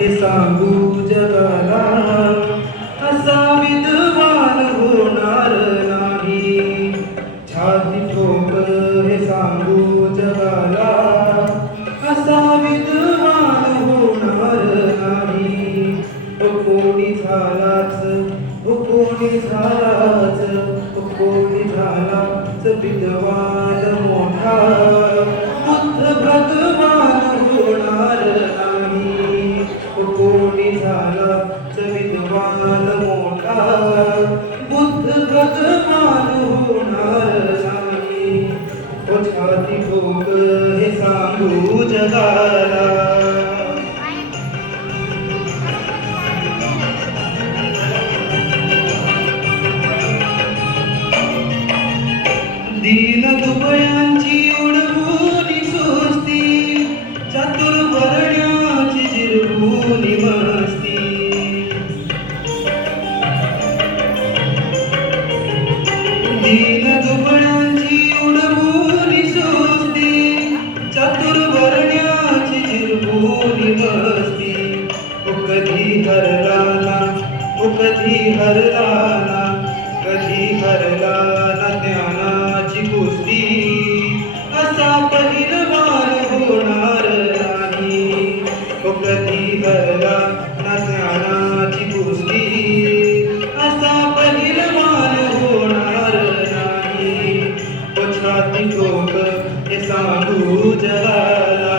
हे सांगू जगाला, असा विद्वान होणार नाही. छाती ठोक हे सांगू जगाला, असा विद्वान होणार नाही. कोणी झालाच, कोणी झालाच, कोणी झालाच विद्वान मोठा, बुद्ध भगवान होणार नाही. कोणी झालाच विद्वान मोठा, बुद्ध भगवान होणार नाही. छाती ठोक हे सांगू जगाला. दीन दुबळ्यांची उडवून सुस्ती, चातुर वर्ण्याची जिरवून मस्ती. दीन दुबळ्यांची उडवून सुस्ती, चातुर वर्ण्याची जिरवून मस्ती. कधी हरला ना, कधी हरला ना, कधी हरला ना ज्ञानाची कुस्ती, असा पहिलवान होणार नाही. कधी हरला ना ज्ञानाची कुस्ती, असा पहिलवान होणार नाही. छाती ठोक हे सांगू जगाला.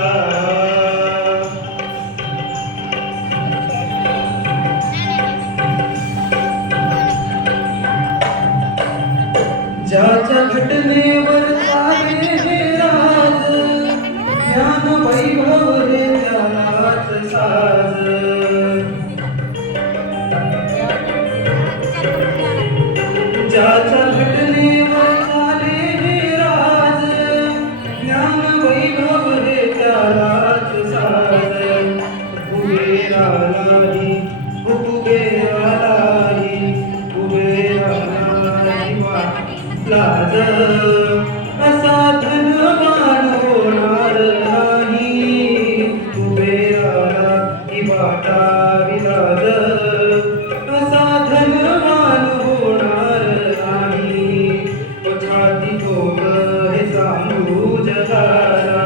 ज्याच्या घटनेवर चाले हे राज, ज्ञान वैभव हे त्यालाच साज. ज्याच्या घटनेवर चाले हे राज, ज्ञान वैभव हे त्यालाच साज. कुबेरालाही, कुबेरालाही, कुबेरालाही लाज, असा धनवान होणार नाही. कुबेराला ही वाटावी लाज, असा धनवान होणार नाही. छाती ठोक हे सांगू जगाला.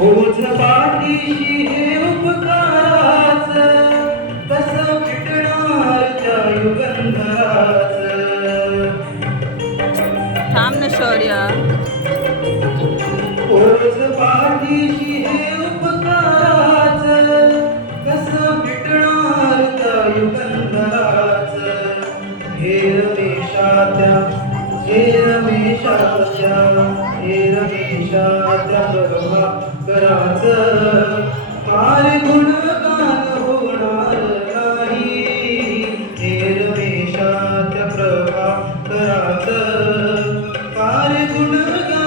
ओझ पाठीशी हे उपकाराच, कसं फिटणार त्या युगंधराच. थांब ना शौर्य. ओझ पाठीशी हे उपकाराच, कसं फिटणार त्या युगंधराच. हे रमेशाच्या, हे रमेशाच्या, हे रमेशाच्या प्रभाकराच, फार गुणगान होणार नाही. हे रमेशाच्या प्रभाकराच, फार गुणगान